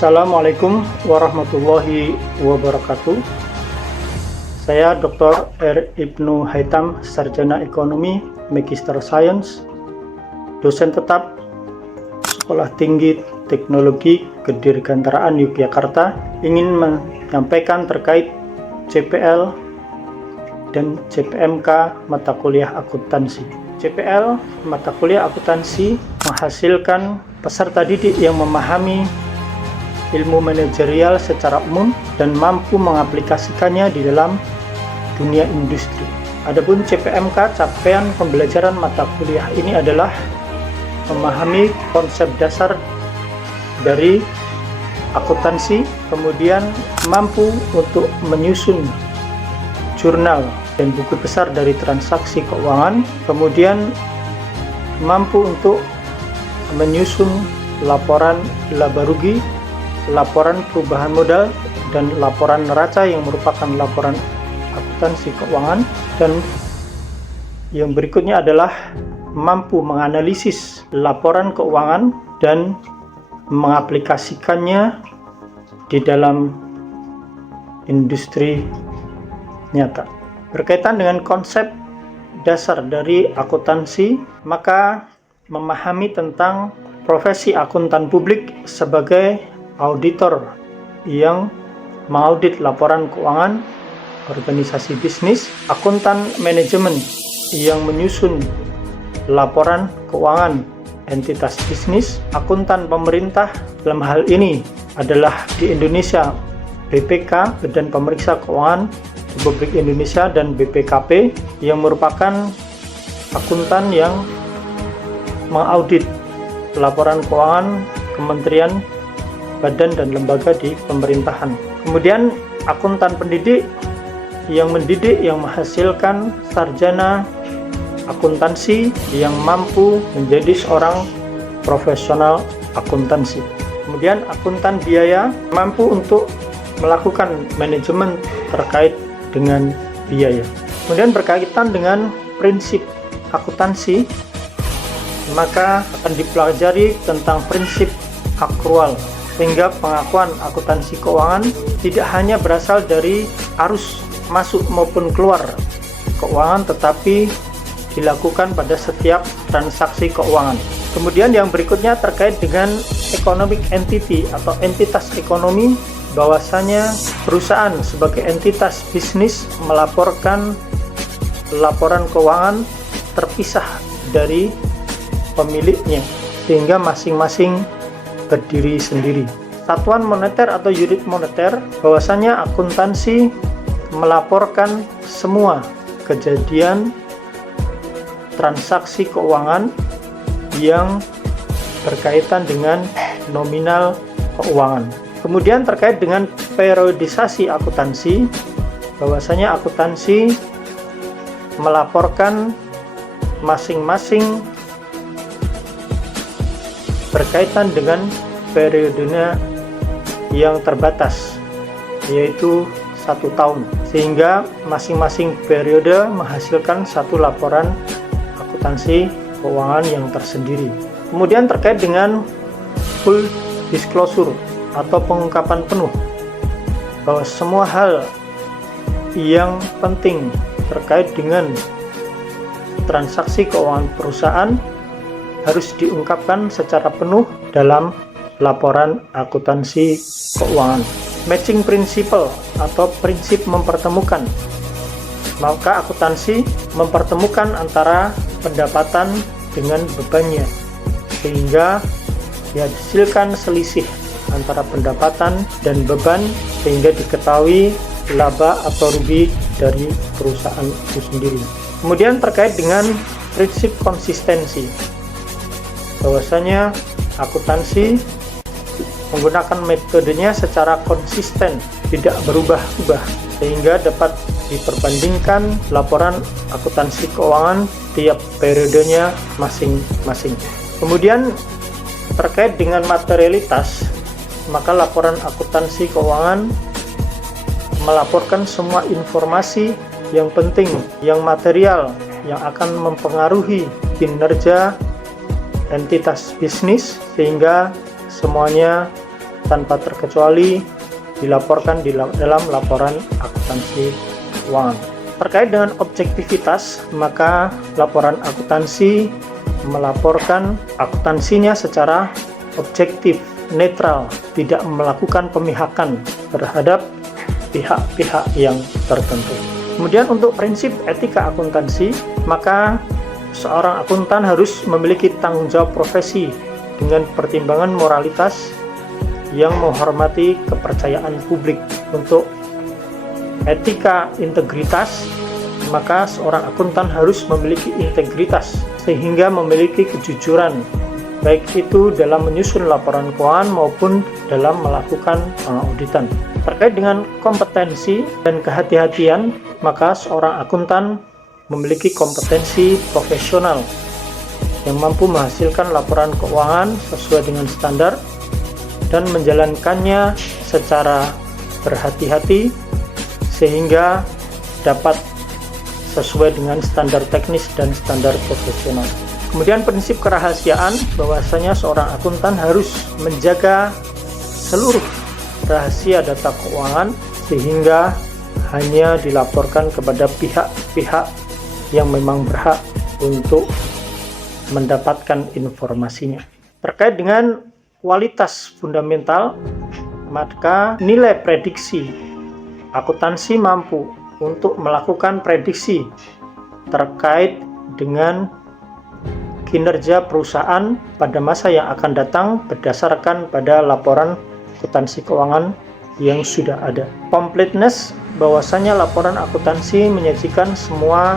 Assalamualaikum warahmatullahi wabarakatuh. Saya Dr. R. Ibnu Haitam, Sarjana Ekonomi, Magister Science, dosen tetap Sekolah Tinggi Teknologi Kedirgantaraan Yogyakarta, ingin menyampaikan terkait CPL dan CPMK mata kuliah akuntansi. CPL mata kuliah akuntansi menghasilkan peserta didik yang memahami ilmu manajerial secara umum dan mampu mengaplikasikannya di dalam dunia industri. Adapun CPMK, capaian pembelajaran mata kuliah ini adalah memahami konsep dasar dari akuntansi, kemudian mampu untuk menyusun jurnal dan buku besar dari transaksi keuangan, kemudian mampu untuk menyusun laporan laba rugi, laporan perubahan modal, dan laporan neraca yang merupakan laporan akuntansi keuangan. Dan yang berikutnya adalah mampu menganalisis laporan keuangan dan mengaplikasikannya di dalam industri nyata. Berkaitan dengan konsep dasar dari akuntansi, maka memahami tentang profesi akuntan publik sebagai auditor yang mengaudit laporan keuangan organisasi bisnis, akuntan manajemen yang menyusun laporan keuangan entitas bisnis, akuntan pemerintah dalam hal ini adalah di Indonesia BPK, Badan Pemeriksa Keuangan Republik Indonesia, dan BPKP yang merupakan akuntan yang mengaudit laporan keuangan kementerian, badan, dan lembaga di pemerintahan. Kemudian akuntan pendidik yang mendidik, yang menghasilkan sarjana akuntansi yang mampu menjadi seorang profesional akuntansi. Kemudian akuntan biaya mampu untuk melakukan manajemen terkait dengan biaya. Kemudian berkaitan dengan prinsip akuntansi, maka akan dipelajari tentang prinsip akrual, sehingga pengakuan akuntansi keuangan tidak hanya berasal dari arus masuk maupun keluar keuangan, tetapi dilakukan pada setiap transaksi keuangan. Kemudian yang berikutnya terkait dengan economic entity atau entitas ekonomi, bahwasanya perusahaan sebagai entitas bisnis melaporkan laporan keuangan terpisah dari pemiliknya, sehingga masing-masing berdiri sendiri. Satuan moneter atau unit moneter, bahwasanya akuntansi melaporkan semua kejadian transaksi keuangan yang berkaitan dengan nominal keuangan. Kemudian terkait dengan periodisasi akuntansi, bahwasanya akuntansi melaporkan masing-masing berkaitan dengan periodenya yang terbatas, yaitu 1 tahun, sehingga masing-masing periode menghasilkan satu laporan akuntansi keuangan yang tersendiri. Kemudian terkait dengan full disclosure atau pengungkapan penuh, bahwa semua hal yang penting terkait dengan transaksi keuangan perusahaan harus diungkapkan secara penuh dalam laporan akuntansi keuangan. Matching principle atau prinsip mempertemukan, maka akuntansi mempertemukan antara pendapatan dengan bebannya, sehingga dihasilkan selisih antara pendapatan dan beban, sehingga diketahui laba atau rugi dari perusahaan itu sendiri. Kemudian terkait dengan prinsip konsistensi, bahwasanya akuntansi menggunakan metodenya secara konsisten, tidak berubah-ubah, sehingga dapat diperbandingkan laporan akuntansi keuangan tiap periodenya masing-masing. Kemudian terkait dengan materialitas, maka laporan akuntansi keuangan melaporkan semua informasi yang penting, yang material, yang akan mempengaruhi kinerja entitas bisnis, sehingga semuanya tanpa terkecuali dilaporkan dalam laporan akuntansi keuangan. Terkait dengan objektivitas, maka laporan akuntansi melaporkan akuntansinya secara objektif, netral, tidak melakukan pemihakan terhadap pihak-pihak yang tertentu. Kemudian untuk prinsip etika akuntansi, maka seorang akuntan harus memiliki tanggung jawab profesi dengan pertimbangan moralitas yang menghormati kepercayaan publik. Untuk etika integritas, maka seorang akuntan harus memiliki integritas sehingga memiliki kejujuran, baik itu dalam menyusun laporan keuangan maupun dalam melakukan pengauditan. Terkait dengan kompetensi dan kehati-hatian, maka seorang akuntan memiliki kompetensi profesional yang mampu menghasilkan laporan keuangan sesuai dengan standar dan menjalankannya secara berhati-hati sehingga dapat sesuai dengan standar teknis dan standar profesional. Kemudian prinsip kerahasiaan, bahwasanya seorang akuntan harus menjaga seluruh rahasia data keuangan sehingga hanya dilaporkan kepada pihak-pihak yang memang berhak untuk mendapatkan informasinya. Terkait dengan kualitas fundamental, maka nilai prediksi akuntansi mampu untuk melakukan prediksi terkait dengan kinerja perusahaan pada masa yang akan datang berdasarkan pada laporan akuntansi keuangan yang sudah ada. Completeness, bahwasanya laporan akuntansi menyajikan semua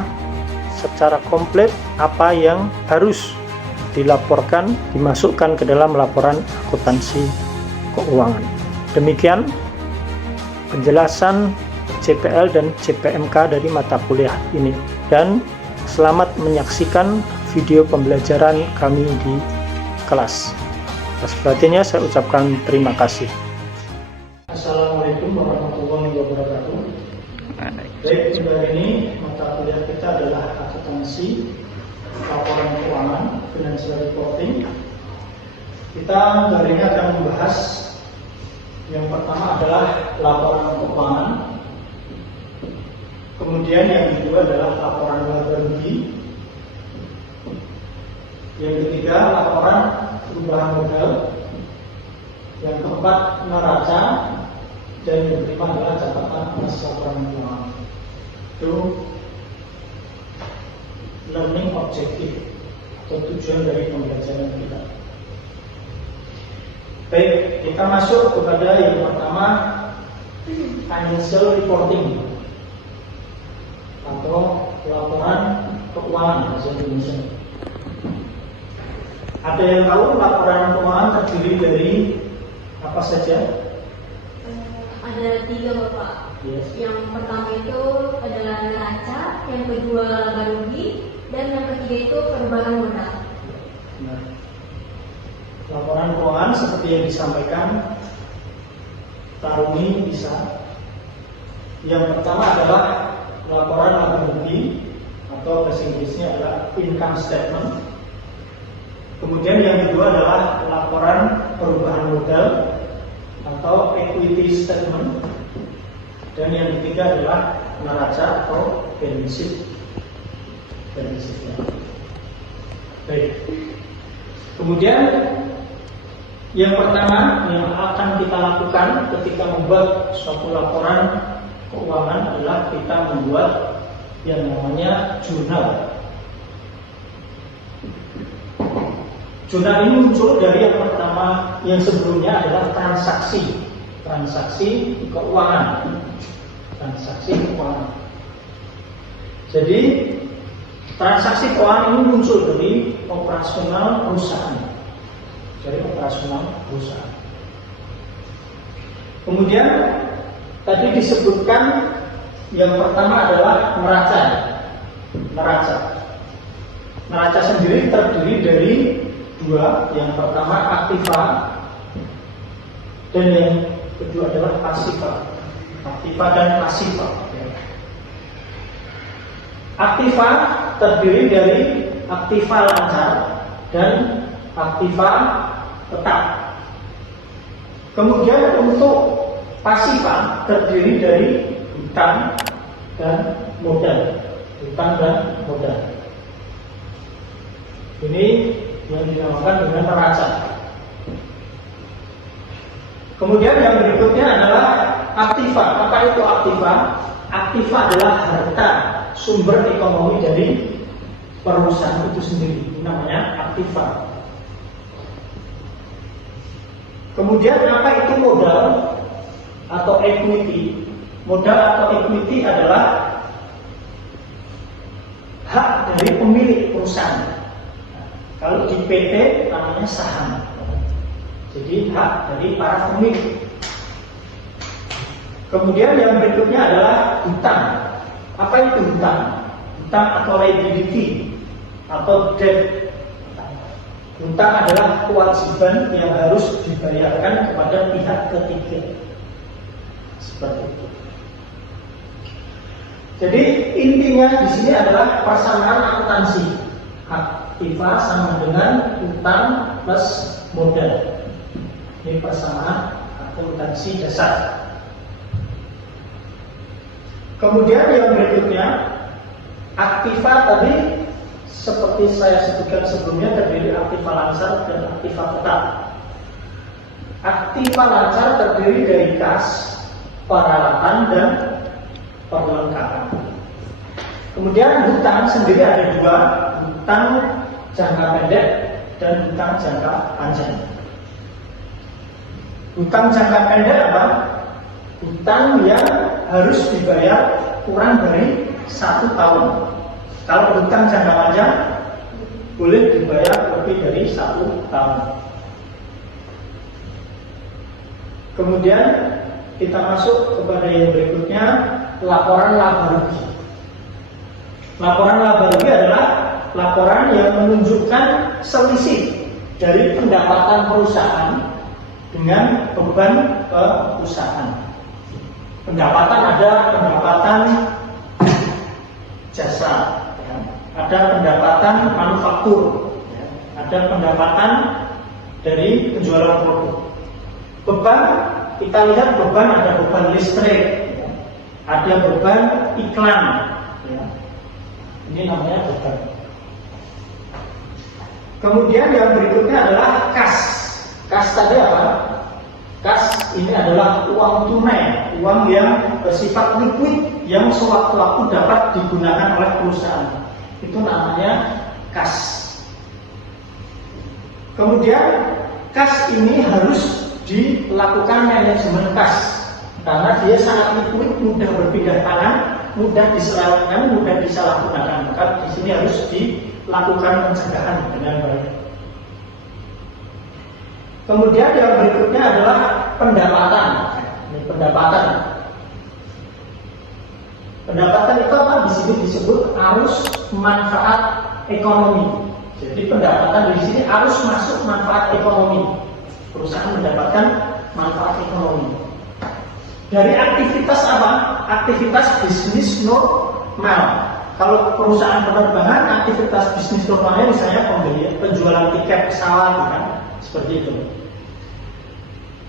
secara komplit apa yang harus dilaporkan, dimasukkan ke dalam laporan akuntansi keuangan. Demikian penjelasan CPL dan CPMK dari mata kuliah ini, dan selamat menyaksikan video pembelajaran kami di kelas. Atas perhatiannya saya ucapkan terima kasih. Assalamualaikum warahmatullahi wabarakatuh. Baik, kali ini mata kuliah kita adalah akuntansi laporan keuangan, financial reporting. Kita kali ini akan membahas yang pertama adalah laporan keuangan, kemudian yang kedua adalah laporan laba rugi, yang ketiga laporan perubahan modal, yang keempat neraca, dan yang kelima adalah catatan atas laporan keuangan. Itu learning objective atau tujuan dari pembelajaran kita. Baik, kita masuk kepada yang pertama, financial reporting atau laporan keuangan bahasa Indonesia. Ada yang tahu laporan keuangan terdiri dari apa saja? Ada 3, Bapak. Yes. Yang pertama itu adalah neraca, yang kedua laba rugi, dan yang ketiga itu perubahan modal. Nah, laporan keuangan seperti yang disampaikan Taruni bisa. Yang pertama adalah laporan laba rugi atau bahasa Inggrisnya adalah income statement. Kemudian yang kedua adalah laporan perubahan modal atau equity statement. Dan yang ketiga adalah neraca atau balance sheet. Baik. Kemudian yang pertama yang akan kita lakukan ketika membuat suatu laporan keuangan adalah kita membuat yang namanya jurnal. Jurnal ini muncul dari yang pertama, yang sebelumnya adalah transaksi keuangan. Jadi transaksi keuangan ini muncul dari operasional perusahaan. Kemudian tadi disebutkan yang pertama adalah neraca sendiri terdiri dari 2, yang pertama aktiva dan yang kedua adalah pasiva. Aktiva dan pasiva. Aktiva terdiri dari aktiva lancar dan aktiva tetap. Kemudian untuk pasifan terdiri dari hutang dan modal. Hutang dan modal. Ini yang dinamakan dengan neraca. Kemudian yang berikutnya adalah aktiva. Apa itu aktiva? Aktiva adalah harta sumber ekonomi dari perusahaan itu sendiri. Ini namanya aktiva. Kemudian apa itu modal atau equity? Modal atau equity adalah hak dari pemilik perusahaan. Kalau di PT namanya saham. Jadi hak dari para pemilik. Kemudian yang berikutnya adalah hutang. Apa itu hutang? Hutang atau liability atau debt. Hutang adalah kewajiban yang harus dibayarkan kepada pihak ketiga. Seperti itu. Jadi intinya di sini adalah persamaan akuntansi. Aktiva sama dengan hutang plus modal. Ini persamaan akuntansi dasar. Kemudian yang berikutnya, aktiva tadi seperti saya sebutkan sebelumnya terdiri aktiva lancar dan aktiva tetap. Aktiva lancar terdiri dari kas, peralatan dan perlengkapan. Kemudian hutang sendiri ada dua, hutang jangka pendek dan hutang jangka panjang. Hutang jangka pendek apa? Hutang yang harus dibayar kurang dari 1 tahun. Kalau hutang jangka panjang boleh dibayar lebih dari 1 tahun. Kemudian kita masuk kepada yang berikutnya, laporan laba rugi. Laporan laba rugi adalah laporan yang menunjukkan selisih dari pendapatan perusahaan dengan beban perusahaan. Pendapatan ada pendapatan jasa, ya. Ada pendapatan manufaktur, ya. Ada pendapatan dari penjualan produk. Beban, kita lihat beban ada beban listrik, ya. Ada beban iklan, ya. Ini namanya beban. Kemudian yang berikutnya adalah kas. Kas tadi apa? Kas ini adalah uang tunai, uang yang bersifat liquid yang sewaktu-waktu dapat digunakan oleh perusahaan. Itu namanya kas. Kemudian kas ini harus dilakukan manajemen kas karena dia sangat liquid, mudah berpindah tangan, mudah diselewengkan, mudah disalahgunakan. Maka di sini harus dilakukan pencegahan dengan baik. Kemudian yang berikutnya adalah pendapatan. Ini pendapatan. Pendapatan itu apa? Di sini disebut arus manfaat ekonomi. Jadi pendapatan di sini arus masuk manfaat ekonomi. Perusahaan mendapatkan manfaat ekonomi. Dari aktivitas apa? Aktivitas bisnis normal. Kalau perusahaan penerbangan, aktivitas bisnis normalnya misalnya pembelian, penjualan tiket pesawat, kan? Seperti itu.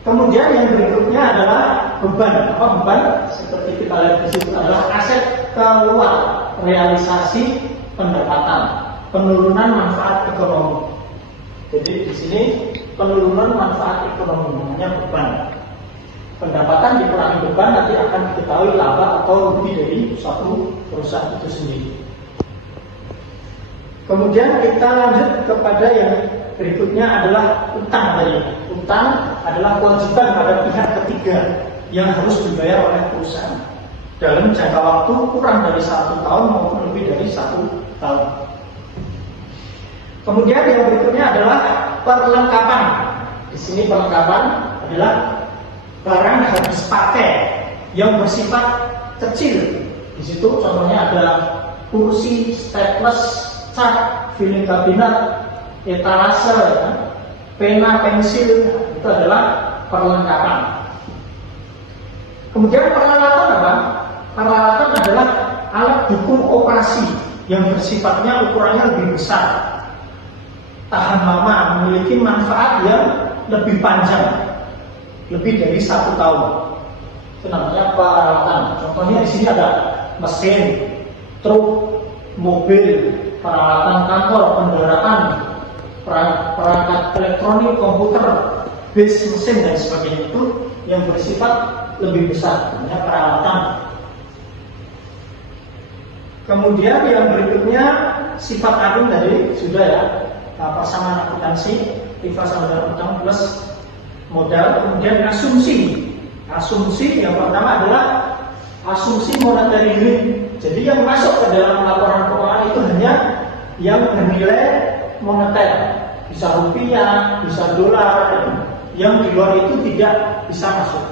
Kemudian yang berikutnya adalah beban. Apa beban? Seperti kita lihat di situ adalah aset keluar, realisasi pendapatan, penurunan manfaat ekonomi. Jadi di sini penurunan manfaat ekonomi namanya beban. Pendapatan dikurangi beban nanti akan diketahui laba atau rugi dari suatu perusahaan itu sendiri. Kemudian kita lanjut kepada yang berikutnya adalah utang tadi. Utang adalah kewajiban pada pihak ketiga yang harus dibayar oleh perusahaan dalam jangka waktu kurang dari 1 tahun maupun lebih dari 1 tahun. Kemudian yang berikutnya adalah perlengkapan. Di sini perlengkapan adalah barang habis pakai yang bersifat kecil. Di situ contohnya ada kursi, staples, cat, filing kabinet, etalase, ya, pena, pensil, itu adalah perlengkapan. Kemudian peralatan apa? Peralatan adalah alat dukung operasi yang bersifatnya ukurannya lebih besar, tahan lama, memiliki manfaat yang lebih panjang. lebih dari 1 tahun. Itu namanya peralatan. Contohnya di sini ada mesin, truk, mobil, peralatan kantor, kendaraan, perangkat elektronik, komputer, bis, mesin dan sebagainya, itu yang bersifat lebih besar, namanya peralatan. Kemudian yang berikutnya sifat agung tadi sudah ya, persamaan akuntansi, rival sama utang plus modal. Kemudian asumsi. Asumsi yang pertama adalah asumsi monetary unit. Jadi yang masuk ke dalam laporan keuangan itu hanya yang bernilai moneter, bisa rupiah, bisa dolar, yang di luar itu tidak bisa masuk.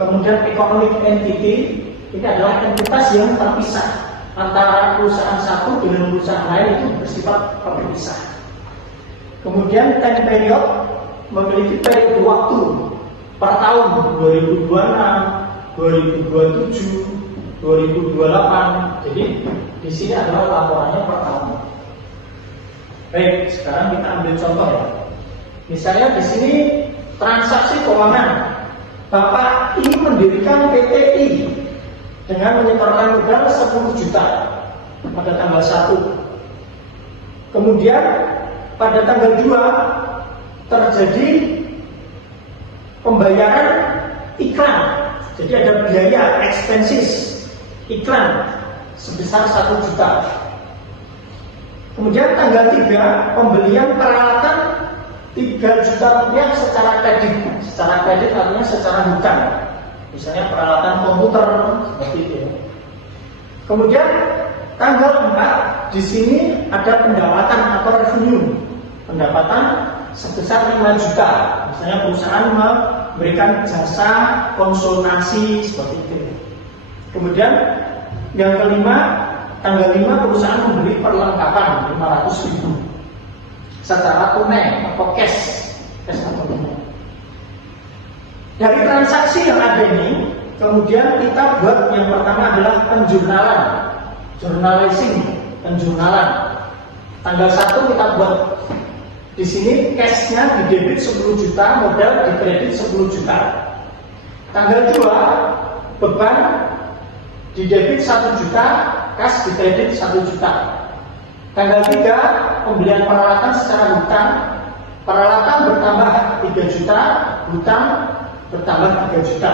Kemudian economic entity, ini adalah entitas yang terpisah antara perusahaan satu dengan perusahaan lain, itu bersifat terpisah. Kemudian time period, memiliki periode waktu per tahun 2026, 2027, 2028. Jadi di sini adalah laporannya per tahun. Baik, sekarang kita ambil contoh ya. Misalnya di sini transaksi keuangan. Bapak ini mendirikan PTI dengan menyetorkan modal 10 juta pada tanggal 1. Kemudian pada tanggal 2 terjadi pembayaran iklan. Jadi ada biaya expenses iklan sebesar 1 juta. Kemudian tanggal 3 pembelian peralatan 3 juta rupiah secara kredit. Secara kredit artinya secara hutang. Misalnya peralatan komputer seperti itu. Kemudian tanggal 4 di sini ada pendapatan atau revenue. Pendapatan sebesar 5 juta. Misalnya perusahaan memberikan jasa konsultasi seperti itu. Kemudian yang kelima, tanggal 5 perusahaan memberi perlengkapan 500.000 secara tunai atau cash atau tunai. Dari transaksi yang ada ini, kemudian kita buat yang pertama adalah penjurnalan, journalizing, penjurnalan. Tanggal 1 kita buat di sini cashnya di debit 10 juta, modal di kredit 10 juta. Tanggal 2 beban di debit 1 juta, kas di kredit 1 juta. Tanggal 3 pembelian peralatan secara hutang, peralatan bertambah 3 juta, hutang bertambah 3 juta.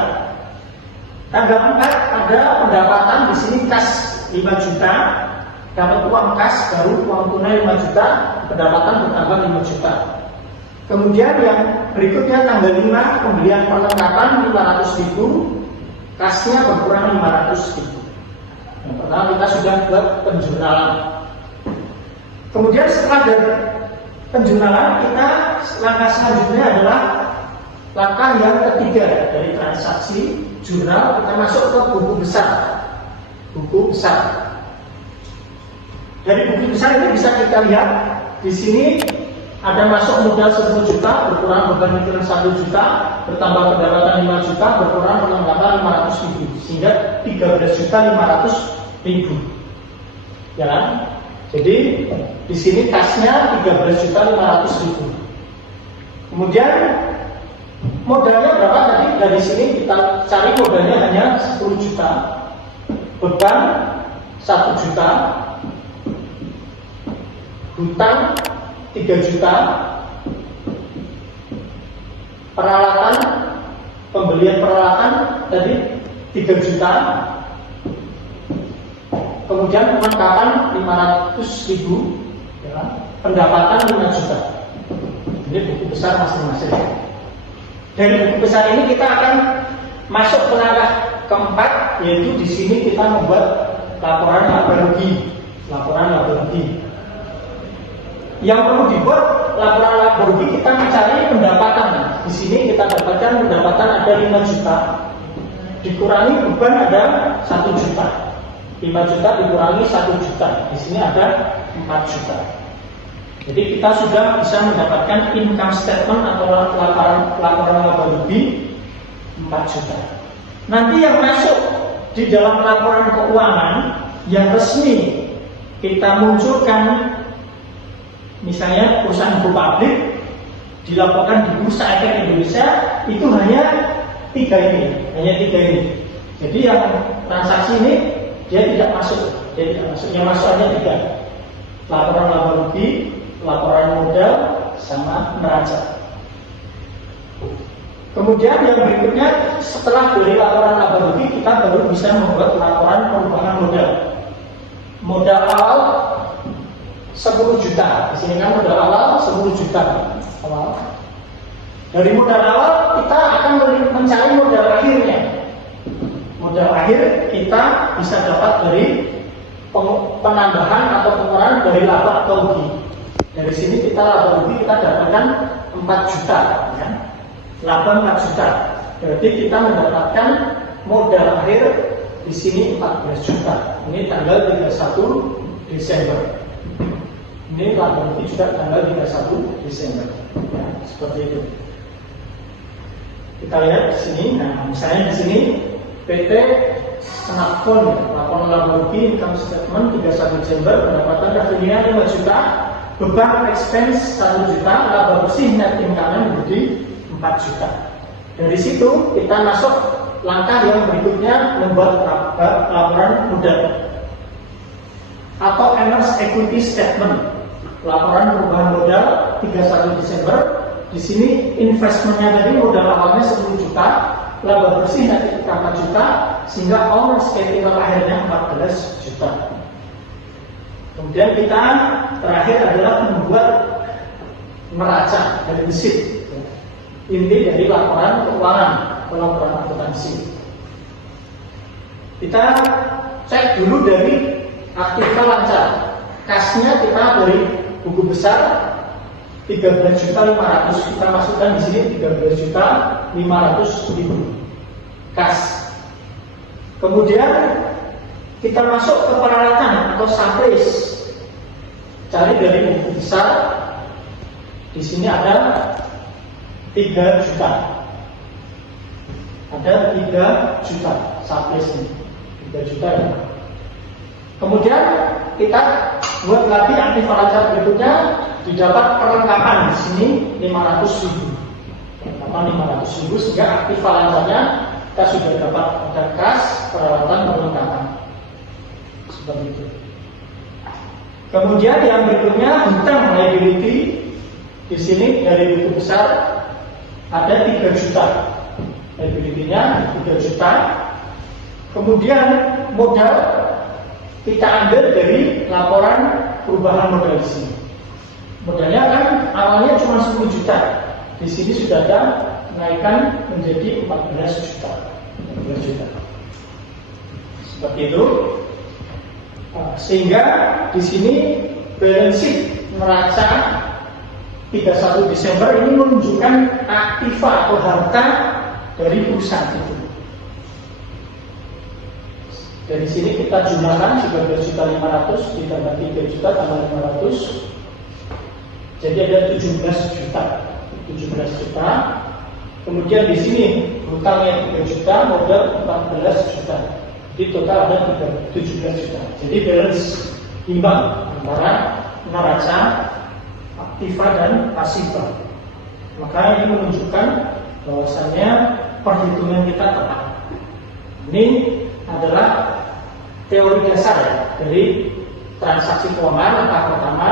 Tanggal 4 ada pendapatan di sini kas 5 juta, dapat uang kas baru uang tunai 5 juta, pendapatan bertambah 5 juta. Kemudian yang berikutnya tanggal 5 pembelian perlengkapan 500.000, kasnya berkurang 500.000. Yang pertama kita sudah buat penjurnalan. Kemudian setelah dari penjurnalan, kita langkah selanjutnya adalah langkah yang ketiga dari transaksi jurnal, kita masuk ke buku besar. Buku besar. Dari buku besar ini bisa kita lihat di sini ada masuk modal 10 juta, berkurang beban pikiran 1 juta, bertambah pendapatan 5 juta, berkurang pendapatan 500.000, sehingga 13.500.000. Ya kan? Jadi di sini kasnya 13.500.000. Kemudian modalnya berapa tadi? Dari sini kita cari modalnya hanya 10 juta, beban 1 juta, hutang 3 juta, peralatan, pembelian peralatan tadi 3 juta, kemudian perlengkapan 500.000, ya, pendapatan 5 juta. Ini buku besar masing-masing. Dari buku besar ini kita akan masuk ke langkah keempat, yaitu di sini kita membuat laporan laba rugi. Laporan laba rugi. Yang perlu dibuat laporan laba rugi, kita mencari pendapatan. Di sini kita dapatkan pendapatan ada 5 juta, dikurangi beban ada 1 juta. 5 juta dikurangi 1 juta. Di sini ada 4 juta. Jadi kita sudah bisa mendapatkan income statement atau laporan laba rugi 4 juta. Nanti yang masuk di dalam laporan keuangan yang resmi kita munculkan, misalnya perusahaan go public, dilaporkan di Bursa Efek Indonesia itu hanya tiga ini. Jadi yang transaksi ini dia tidak masuk, yang masuk hanya tiga: laporan laba rugi, laporan modal, sama neraca. Kemudian yang berikutnya, setelah dari laporan laba rugi, kita baru bisa membuat laporan perubahan modal. Modal awal 10 juta. Di sini kan modal awal 10 juta. Dari modal awal kita akan mencari modal akhirnya. Modal akhir kita bisa dapat dari penambahan atau pengurangan dari laba atau rugi. Dari sini kita laba rugi kita dapatkan 4 juta, ya. Laba 4 juta. Berarti kita mendapatkan modal akhir di sini 14 juta. Ini tanggal 31 Desember. Ini laba rugi juga tanggal 31 Desember. Ya, seperti itu. Kita lihat di sini. Nah, misalnya di sini PT Smartphone, laporan laba rugi income statement 31 Desember, pendapatan revenue 5 juta, beban expense 1 juta, laba bersih net income menjadi 4 juta. Dari situ kita masuk langkah yang berikutnya, membuat laporan modal atau earnings equity statement. Laporan perubahan modal 31 Desember. Di sini investmentnya tadi modal awalnya 10 juta, laba bersih nanti 4 juta, sehingga owner's capital akhirnya 14 juta. Kemudian kita terakhir adalah membuat neraca dari defisit, inti dari laporan keuangan, laporan akuntansi. Kita cek dulu dari aktiva lancar. Kasnya kita dari buku besar 13.500.000, kita masukkan di sini 13.500.000 kas. Kemudian kita masuk ke peralatan atau supplies. Cari dari buku besar. Di sini ada 3 juta. Ada 3 juta supplies ini. 3 juta ya. Kemudian kita buat lagi aktiva lancar berikutnya, didapat perlengkapan di sini 500.000. Perlengkapan 500.000, sehingga aktiva lancarnya kita sudah dapat ada kas, peralatan, perlengkapan. Seperti itu. Kemudian yang berikutnya hutang liability. Di sini dari buku besar ada 3 juta. Liability-nya 3 juta. Kemudian modal kita ambil dari laporan perubahan modal di sini. Modalnya kan awalnya cuma 10 juta. Di sini sudah ada naikkan menjadi 14 juta. 14 juta. Seperti itu. Sehingga di sini balance sheet neraca 31 Desember ini menunjukkan aktiva atau harta dari perusahaan itu. Dari sini kita jumlahkan 13.500.000 ditambah 3 juta tambah 500, jadi ada 17 juta. 17 juta. Kemudian di sini hutangnya 3 juta, modal 14 juta. Jadi total ada 17 juta. Jadi balance imbang antara neraca aktiva dan pasiva. Maka ini menunjukkan bahwasanya perhitungan kita tepat. Ini adalah teori dasar dari transaksi keuangan. Langkah pertama,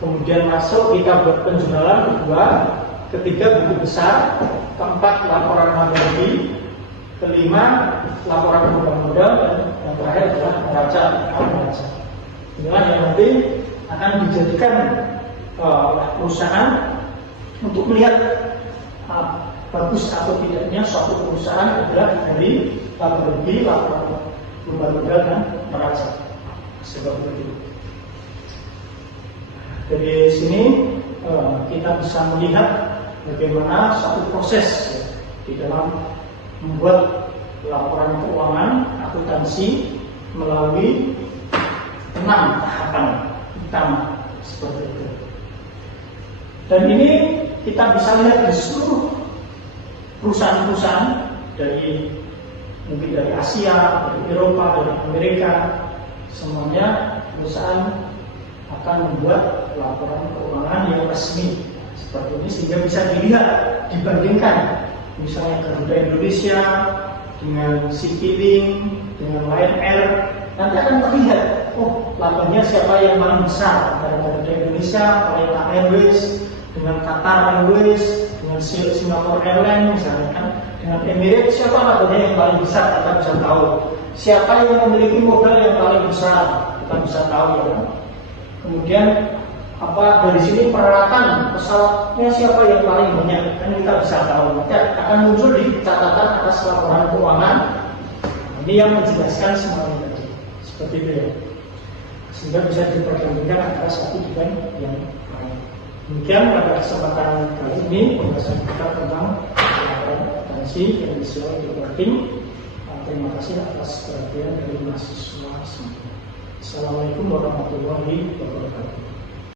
kemudian masuk kita buat penjualan, kedua, ketiga buku besar, keempat laporan laba rugi, kelima laporan perubahan modal, dan yang terakhir adalah neraca. Inilah yang nanti akan dijadikan perusahaan untuk melihat bagus atau tidaknya suatu perusahaan adalah dari laba rugi, laporan perubahan modal, dan neraca. Seperti itu. Dari sini kita bisa melihat bagaimana suatu proses di dalam membuat laporan keuangan akuntansi melalui 6 tahapan utama seperti itu. Dan ini kita bisa lihat di seluruh perusahaan-perusahaan dari mungkin dari Asia, dari Eropa, dari Amerika, semuanya perusahaan akan membuat laporan keuangan yang resmi seperti ini, sehingga bisa dilihat, dibandingkan misalnya Garuda Indonesia dengan Citylink, dengan Lion Air, nanti akan terlihat, oh labanya siapa yang paling besar antara Garuda Indonesia, Malaysia Airways, dengan Qatar Airways, dengan Singapore Airlines misalnya kan, dengan Emirates, siapa labanya yang paling besar, kita bisa tahu. Siapa yang memiliki modal yang paling besar, kita bisa tahu ya kan. Kemudian dari sini peralatan pesawatnya siapa yang paling banyak, kan kita bisa tahu. Nanti akan muncul di catatan atas laporan keuangan. Ini yang menjelaskan semuanya tadi, seperti itu ya. Sehingga bisa diperbandingkan antara satu dengan yang lain. Demikian pada kesempatan kali ini pembahasan kita tentang akuntansi financial reporting. Terima kasih atas perhatian dari mahasiswa semua. Assalamualaikum warahmatullahi wabarakatuh.